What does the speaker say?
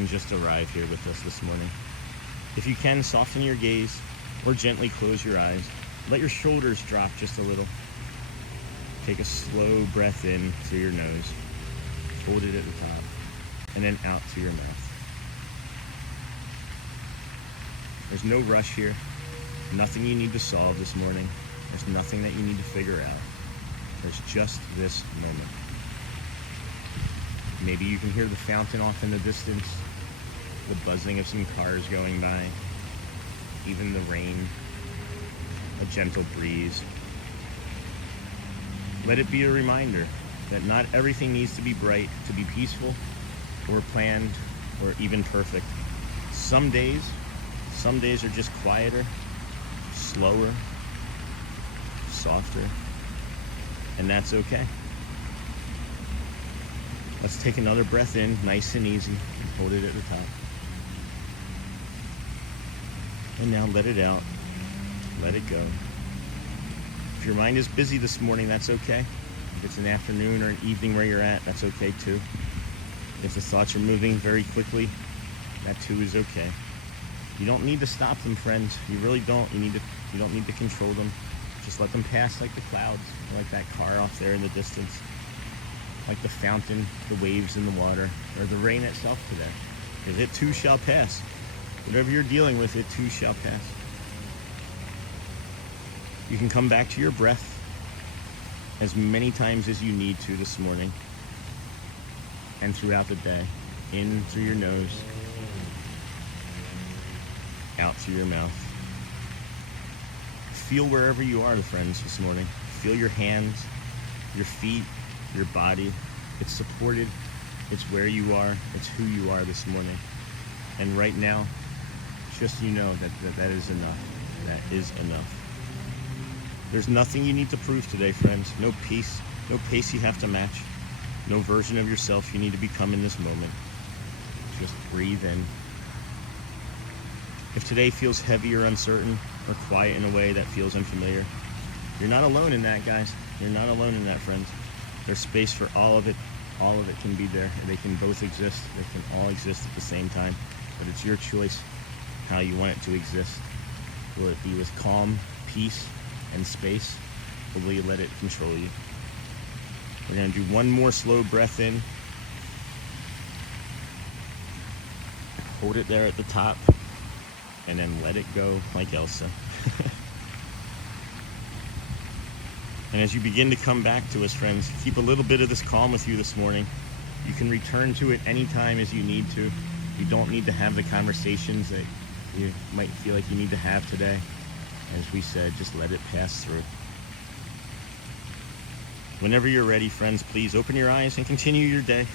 and just arrive here with us this morning. If you can, soften your gaze or gently close your eyes. Let your shoulders drop just a little. Take a slow breath in through your nose. Hold it at the top and then out through your mouth. There's no rush here. Nothing you need to solve this morning. There's nothing that you need to figure out. There's just this moment. Maybe you can hear the fountain off in the distance, the buzzing of some cars going by, even the rain, a gentle breeze. Let it be a reminder that not everything needs to be bright to be peaceful or planned or even perfect. Some days are just quieter, slower, softer, and that's okay. Let's take another breath in, nice and easy, and hold it at the top. And now let it out, let it go. If your mind is busy this morning, that's okay. If it's an afternoon or an evening where you're at, that's okay too. If the thoughts are moving very quickly, that too is okay. You don't need to stop them, friends. You really don't. You don't need to control them. Just let them pass like the clouds, like that car off there in the distance, like the fountain, the waves in the water, or the rain itself today. Because it too shall pass. Whatever you're dealing with, it too shall pass. You can come back to your breath as many times as you need to this morning and throughout the day. In through your nose, out through your mouth. Feel wherever you are, friends, this morning. Feel your hands, your feet, your body. It's supported. It's where you are. It's who you are this morning. And right now, just so you know that is enough. That is enough. There's nothing you need to prove today, friends. No pace you have to match. No version of yourself you need to become in this moment. Just breathe in. If today feels heavy or uncertain or quiet in a way that feels unfamiliar, you're not alone in that, guys. You're not alone in that, friends. There's space for all of it. All of it can be there. They can both exist. They can all exist at the same time. But it's your choice how you want it to exist. Will it be with calm, peace, and space, or will you let it control you? We're going to do one more slow breath in. Hold it there at the top, and then let it go like Elsa. And as you begin to come back to us, friends, keep a little bit of this calm with you this morning. You can return to it anytime as you need to. You don't need to have the conversations that you might feel like you need to have today. As we said, just let it pass through. Whenever you're ready, friends, please open your eyes and continue your day.